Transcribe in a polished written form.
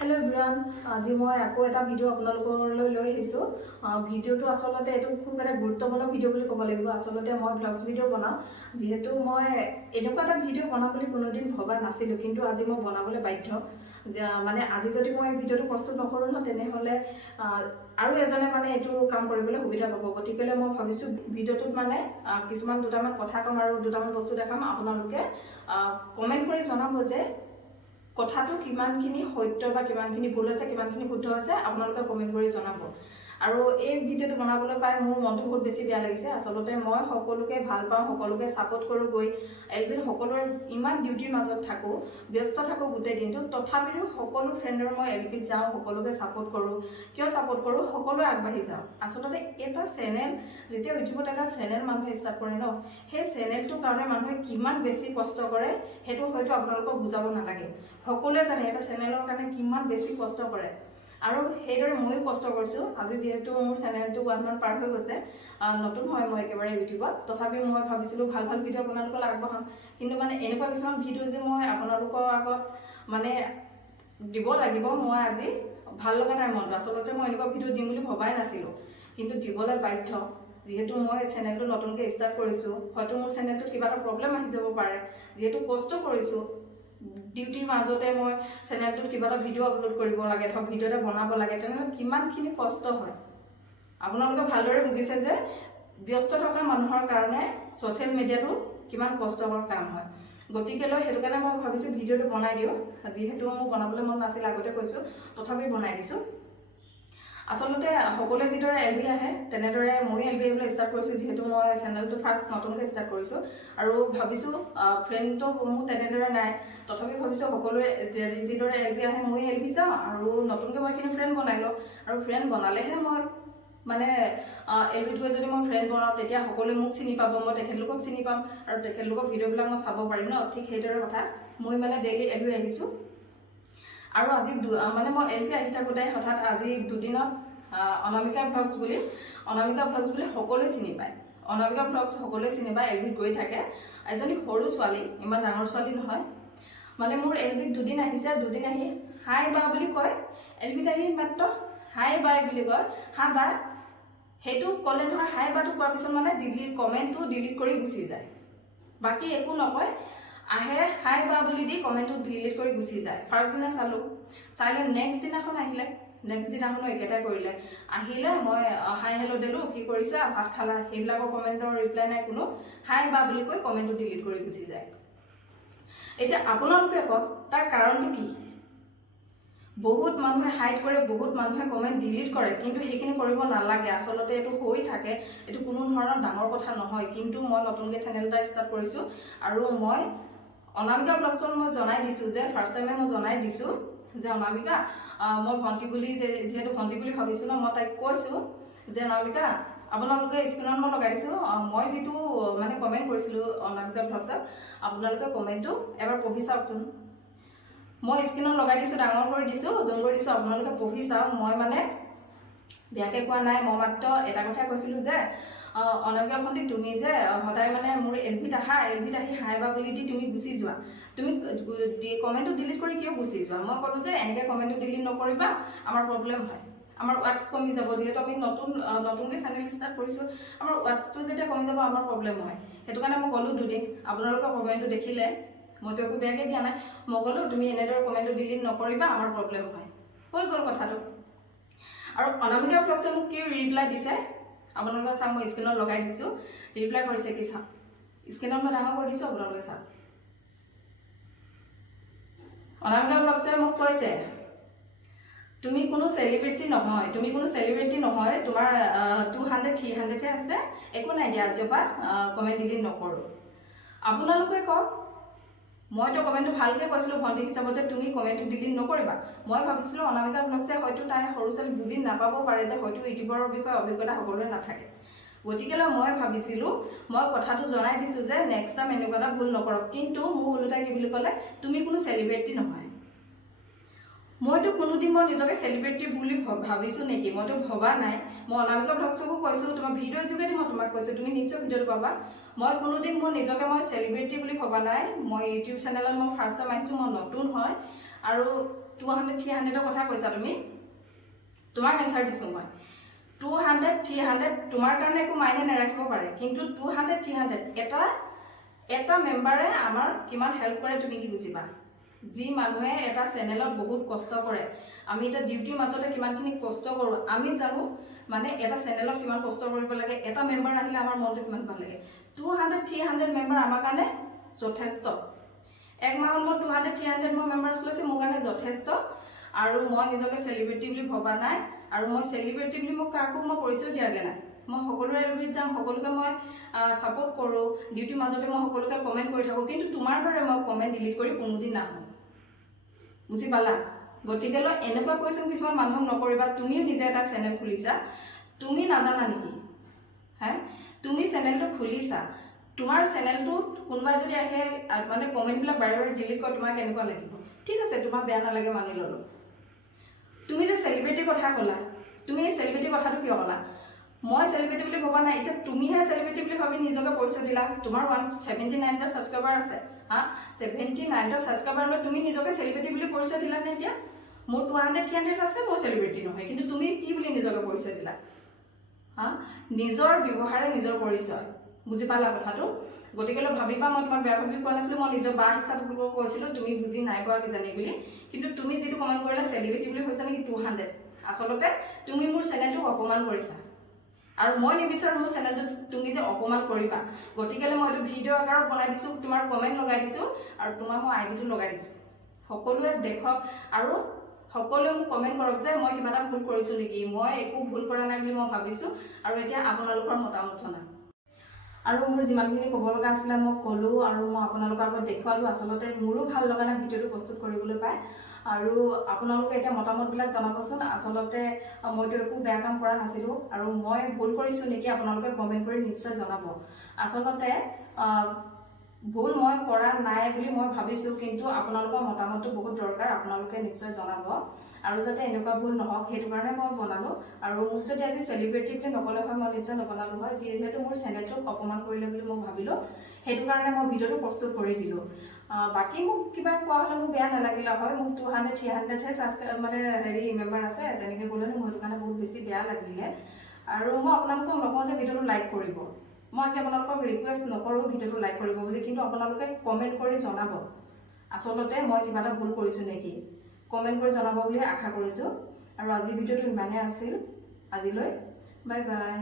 hello everyone আজি মই আকৌ এটা ভিডিও আপোনালোকলৈ লৈ আহিছো ভিডিওটো আসলতে এটো খুব এটা গুৰুত্বপূৰ্ণ ভিডিও বুলি ক'ব লাগিব আসলতে মই ব্লগছ ভিডিও বনাও যেহেতু মই এনেকুৱা এটা ভিডিও বনাম বুলি কোনোদিন ভবা নাছিলো কিন্তু আজি মই বনাবলৈ বাধ্য মানে আজি যদি মই ভিডিওটো প্ৰস্তুত নকৰো ন তেনেহলে আৰু এজনে মানে এটো কাম কৰিবলৈ সুবিধা পাব গতিকেলৈ মই ভাবিছো ভিডিওটোত মানে কিছুমান দুটামান কথা কম আৰু দুটামান বস্তু দেখাম আপোনালোকে কমেন্ট কৰি জনাব যে কথাটো কিমানখিনি সত্য বা কিমানখিনি ভুল আছে কিমানখিনি শুদ্ধ আছে আপোনালোকে কমেন্ট কৰি জনাব আৰু এই ভিডিওটো বনাবলৈ পাই মোৰ মনটো বহুত বেছি বেয়া লাগিছে আসলতে মই সকলোকে ভাল পাওঁ সকলোকে সাপোৰ্ট কৰো গৈ এলবিৰ সকলোৰ ইমান ডিউটিৰ মাজত থাকো ব্যস্ত থাকো গোটেই দিনটো তথাপিও সকলো ফ্ৰেণ্ডৰ মই এলবিত যাওঁ সকলোকে সাপোৰ্ট কৰো কিয় সাপোৰ্ট কৰো সকলোৱে আগবাঢ়ি যাওঁ আসলতে এটা চেনেল যেতিয়া ইউটিউবত এটা চেনেল মানুহে ষ্টাৰ্ট কৰে ন সেই চেনেলটোৰ কাৰণে মানুহে কিমান বেছি কষ্ট কৰে হেতু হয়তো আপোনালোকক বুজাব নালাগে সকলোৱে জানে এটা চেনেলৰ কাৰণে কিমান বেছি কষ্ট কৰে আৰু হেইদৰে মইও কষ্ট কৰিছো আজি যেহেতু মোৰ চেনেলটো 1 মান পাৰ হৈ গৈছে নতুন হয় মই একেবাৰে ইউটিউবত তথাপি মই ভাবিছিলো ভাল ভাল ভিডিও আপোনালোকক আগবঢ়াম কিন্তু মানে এনেকুৱা কিছুমান ভিডিও যে মই আপোনালোকৰ আগত মানে দিব লাগিব মই আজি ভাল লগা নাই মন আসলতে মই এনেকুৱা ভিডিও দিম বুলি ভবাই নাছিলো কিন্তু দিবলৈ বাধ্য যেহেতু মই চেনেলটো নতুনকৈ ষ্টাৰ্ট কৰিছো হয়তো মোৰ চেনেলটোত কিবা এটা প্ৰবলেম আহি যাব পাৰে যেহেতু কষ্ট কৰিছো ডিউটিৰ মাজতে মই চেনেলটোত কিবা এটা ভিডিও আপলোড কৰিব লাগে ধক ভিডিও এটা বনাব লাগে তেনে কিমানখিনি কষ্ট হয় আপোনালোকে ভালদৰে বুজিছে যে ব্যস্ত থকা মানুহৰ কাৰণে সোশ্যাল মিডিয়াটো কিমান কষ্টকৰ কাম হয় গতিকেলৈ হেতু কাৰণে মই ভাবিছো ভিডিওটো বনাই দিও যেহেতু মই বনাবলৈ মন নাছিল আগতে কৈছো তথাপি বনাই দিছো আসলতে সকলোৱে যিদৰে এলবি আহে তেনেদৰে মই এলবি বুলি ষ্টাৰ্ট কৰিছো যেহেতু মই চেনেলটো ফাৰ্স্ট নতুনকৈ ষ্টাৰ্ট কৰিছো আৰু ভাবিছো ফ্ৰেণ্ডটো মোৰ তেনেদৰে নাই তথাপি ভাবিছো সকলোৱে যিদৰে এলবি আহে মই এলবি যাওঁ আৰু নতুনকৈ মই কিনে ফ্ৰেণ্ড বনাই লওঁ আৰু ফ্ৰেণ্ড বনালেহে মই মানে এলবিত গৈ যদি মই ফ্ৰেণ্ড বনাওঁ তেতিয়া সকলোৱে মোক চিনি পাব মই তেখেতলোকক চিনি পাম আৰু তেখেতলোকৰ ভিডিওবিলাক মই চাব পাৰিম ন ঠিক সেইদৰে কথা মই মানে ডেইলি এলবি আহিছো আৰু আজি মানে মই এলবি আহি থাকোতে হঠাৎ আজি দুদিনত অনামিকা ব্লগছ বুলি সকলোৱে চিনি পায় অনামিকা ব্লগছ সকলোৱে চিনি পায় এলবিত গৈ থাকে এজনী সৰু ছোৱালী ইমান ডাঙৰ ছোৱালী নহয় মানে মোৰ এলবিত দুদিন আহিছে দুদিন আহি হাই বা বুলি কয় এলবিত আহি মাত্ৰ হাই বাই বুলি কয় হা বা হেতু কলে নহয় হাই বাটো কোৱাৰ পিছত মানে কমেন্টটো ডিলিট কৰি গুচি যায় বাকি একো নকয় আহে হাই বা বুলি দি কমেন্টটো ডিলিট কৰি গুচি যায় ফাৰ্স্ট দিনা চাইলো নেক্সট দিনাখন আহিলে নেক্সট দিনাখনো একেটাই কৰিলে আহিলে মই হাই হেল্ল দিলো কি কৰিছা ভাত খালা হেবিলাকৰ কমেন্টৰ ৰিপ্লাই নাই কোনো হাই বা বুলি কৈ কমেন্টটো ডিলিট কৰি গুচি যায় এতিয়া আপোনালোকে কওক তাৰ কাৰণটো কি বহুত মানুহে হাইড কৰে বহুত মানুহে কমেন্ট ডিলিট কৰে কিন্তু হেখিনি কৰিব নালাগে আসলতে এটো হৈ থাকে এটো কোনো ধৰণৰ ডাঙৰ কথা নহয় কিন্তু মই নতুনকৈ চেনেল এটা ষ্টাৰ্ট কৰিছো আৰু মই অনামিকা ব্লগছত মই জনাই দিছো যে ফাৰ্স্ট টাইমে মই জনাই দিছো যে অনামিকা মই ভন্টি বুলি যেহেতু ভন্টি বুলি ভাবিছো ন মই তাইক কৈছো যে অনামিকা আপোনালোকে স্ক্ৰিনত মই লগাই দিছো মই যেটো মানে কমেন্ট কৰিছিলো অনামিকা ব্লগছত আপোনালোকে কমেন্টটো এবাৰ পঢ়ি চাওকচোন মই স্ক্ৰিনত লগাই দিছো ডাঙৰ কৰি দিছো জুম কৰি দিছো আপোনালোকে পঢ়ি চাওক মই মানে বিয়াকে কোৱা নাই মই মাত্ৰ এটা কথা কৈছিলো যে অনামিকা ভন্টি তুমি যে হদায় মানে মোৰ এলবিত আহি হাই বা বুলি দি তুমি গুচি যোৱা তুমি কমেন্টটো ডিলিট কৰি কিয় গুচি যোৱা মই কলো যে এনেকে কমেন্টটো ডিলিট নকৰিবা আমাৰ প্ৰবলেম হয় আমাৰ ওয়াটস কমি যাব যেহেতু আমি নতুনকৈ চেনেল ষ্টাৰ্ট কৰিছো আমাৰ ওয়াটসটো যেতিয়া কমি যাব আমাৰ প্ৰবলেম হয় হেতু কাৰণে মই কলো দুদিন আপোনালোকৰ কমেন্টটো দেখিলে মইতো একো বেয়াকে দিয়া নাই মই কলো তুমি এনেদৰে কমেন্টটো ডিলিট নকৰিবা আমাৰ প্ৰবলেম হয় হৈ গল কথাটো আৰু অনামিকা ব্লগছে মোক কি ৰিপ্লাই দিছে আপোনালোকে চাম মই স্ক্ৰিনত লগাই দিছো ৰিপ্লাই কৰিছে কি চাম স্ক্ৰিনত মই ডাঙৰ কৰি দিছো আপোনালোকে চাম অনামিকা ব্লগছে মোক কৈছে তুমি কোনো সেলিব্ৰিটি নহয় তোমাৰ 200 300 হে আছে একো নাই দিয়া জবা কমেন্ট ডিলিট নকৰো আপোনালোকে কওক মইতো কমেন্টটো ভালকে কৈছিলো ভন্টি হিচাপত যে তুমি কমেন্টটো ডিলিট নকৰিবা মই ভাবিছিলো অনামিকা ব্লগছে হয়তো তাই সৰু ছোৱালী বুজি নাপাব পাৰে যে হয়তো ইউটিউবৰ বিষয়ে অভিজ্ঞতা সকলোৰে নাথাকে গতিকেলৈ মই ভাবিছিলো মই কথাটো জনাই দিছো যে নেক্সট টাইম এনেকুৱা এটা ভুল নকৰক কিন্তু মোৰ উল্টাই কি বুলি ক'লে তুমি কোনো সেলিব্ৰিটি নহয় মইতো কোনোদিন মই নিজকে সেলিব্ৰিটি বুলি ভাবিছো নেকি মইতো ভবা নাই মই অনামিকা ব্লগছকো কৈছো তোমাৰ ভিডিঅ' যোগেদি মই তোমাক কৈছো তুমি নিশ্চয় ভিডিঅ'টো পাবা মই কোনোদিন মই নিজকে মই সেলিব্ৰিটি বুলি ভবা নাই মই ইউটিউব চেনেলত মই ফাৰ্স্ট টাইম আহিছো মই নতুন হয় আৰু 200 300ৰ কথা কৈছা তুমি তোমাক এনসাৰ দিছো মই 200 300 তোমাৰ কাৰণে একো মাইনে নাৰাখিব পাৰে কিন্তু 200 300 এটা মেম্বাৰে আমাৰ কিমান হেল্প কৰে তুমি কি বুজিবা যি মানুহে এটা চেনেলত বহুত কষ্ট কৰে আমি এটা ডিউটিৰ মাজতে কিমানখিনি কষ্ট কৰো আমি জানো মানে এটা চেনেলত কিমান কষ্ট কৰিব লাগে এটা মেম্বাৰ আহিলে আমাৰ মনটো কিমান ভাল লাগে 200 300 মেম্বাৰ আমাৰ কাৰণে যথেষ্ট এক মাহত মই 200 300 মই মেম্বাৰছ লৈছো মোৰ কাৰণে যথেষ্ট আৰু মই নিজকে সেলিব্ৰিটি বুলি ভবা নাই আৰু মই সেলিব্ৰিটি বুলি মোক কাকো মই পৰিচয় দিয়াগে নাই মই সকলোৰে এলবিট যাম সকলোকে মই সাপোৰ্ট কৰো ডিউটি মাজতে মই সকলোকে কমেন্ট কৰি থাকো কিন্তু তোমাৰ দৰে মই কমেন্ট ডিলিট কৰি কোনোদিন নাহো বুজি পালা গতিকেলৈ এনেকুৱা কোৱেশ্চন কিছুমান মানুহক নকৰিবা তুমিও নিজে এটা চেনেল খুলিছা তুমি নাজানা নেকি হ্যাঁ তুমি চেনেলটো খুলিছা তোমাৰ চেনেলটো কোনবা যদি আহে মানে কমেন্টবিলাক বাৰে বাৰে ডিলিট কৰে তোমাক কেনেকুৱা লাগিব ঠিক আছে তোমাৰ বেয়া নালাগে মানি ললো তুমি যে সেলিব্ৰিটি কথা ক'লা তুমি এই সেলিব্ৰিটি কথাটো কিয় ক'লা মই সেলিব্ৰিটি বুলি ভবা নাই এটা তুমিহে সেলিব্ৰিটি বুলি ভাবি নিজকে পৰিচয় দিলা তোমাৰ 179টা সাবস্ক্ৰাইবাৰ আছে হা 79টা সাবস্ক্ৰাইবাৰ লৈ তুমি নিজকে সেলিব্ৰিটি বুলি পৰিচয় দিলা নে এতিয়া মোৰ 200 300 আছে মই সেলিব্ৰিটি নহয় কিন্তু তুমি কি বুলি নিজকে পৰিচয় দিলা হা নিজৰ ব্যৱহাৰে নিজৰ পৰিচয় বুজি পালা কথাটো গতিকেলৈ ভাবিবা মই তোমাক বেয়া ভাবি কোৱা নাছিলো মই নিজৰ বা হিচাপে কৈছিলো তুমি বুজি নাই পোৱা কি জানি বুলি কিন্তু তুমি যেটো কমেন্ট কৰিলা সেলিব্ৰিটি বুলি ভাবিছা নেকি 200 আসলতে তুমি মোৰ চেনেলটো অপমান কৰিছা আৰু মই নিবিচাৰো মোৰ চেনেলটো তুমি যে অপমান কৰিবা গতিকেলৈ মই এইটো ভিডিও আকাৰত বনাই দিছো তোমাৰ কমেন্ট লগাই দিছো আৰু তোমাৰ মই আইডিটো লগাই দিছো সকলোৱে দেখক আৰু সকলোৱে মোক কমেন্ট কৰক যে মই কিবা এটা ভুল কৰিছো নেকি মই একো ভুল কৰা নাই বুলি মই ভাবিছো আৰু এতিয়া আপোনালোকৰ মতামত জনাওক আৰু মোৰ যিমানখিনি ক'ব লগা আছিল মই ক'লো আৰু মই আপোনালোকৰ আগত দেখুৱালো আসলতে মোৰো ভাল লগা নাই ভিডিওটো প্ৰস্তুত কৰিবলৈ পাই আৰু আপোনালোকে এটা মতামতবিলাক জনাবচোন আসলতে মইতো একো বেয়া কাম কৰা নাছিলো আৰু মই ভুল কৰিছো নেকি আপোনালোকে কমেন্ট কৰি নিশ্চয় জনাব আসলতে ভুল মই কৰা নাই বুলি মই ভাবিছো কিন্তু আপোনালোকৰ মতামতটো বহুত দৰকাৰ আপোনালোকে নিশ্চয় জনাব আৰু যাতে এনেকুৱা ভুল নহওক হেতু কাৰণে মই বনালো আৰু মোক যদি আজি সেলিব্ৰিটি বুলি নকলে হয় মই নিশ্চয় নবনালো হয় যিহেতু মোৰ চেনেলটো অপমান কৰিলে বুলি মই ভাবিলো হেতু কাৰণে মই ভিডিওটো প্ৰস্তুত কৰি দিলো বাকি মোক কিবা কোৱা হলে মোক বেয়া নালাগিলা হয় মোক 200 300 হে সাবস্ক্ৰাইব মানে হেৰি মেম্বাৰ আছে তেনেকৈ ক'লে মোৰ হেতু কাৰণে বহুত বেছি বেয়া লাগিলে আৰু মই আপোনালোকক নকওঁ যে ভিডিওটো লাইক কৰিব মই আজি আপোনালোকক ৰিকুৱেষ্ট নকৰো ভিডিওটো লাইক কৰিব বুলি কিন্তু আপোনালোকে কমেন্ট কৰি জনাব আসলতে মই কিবা এটা ভুল কৰিছো নেকি কমেন্ট কৰি জনাব বুলি আশা কৰিছো আৰু আজি ভিডিওটো ইমানে আছিল আজিলৈ বাই বাই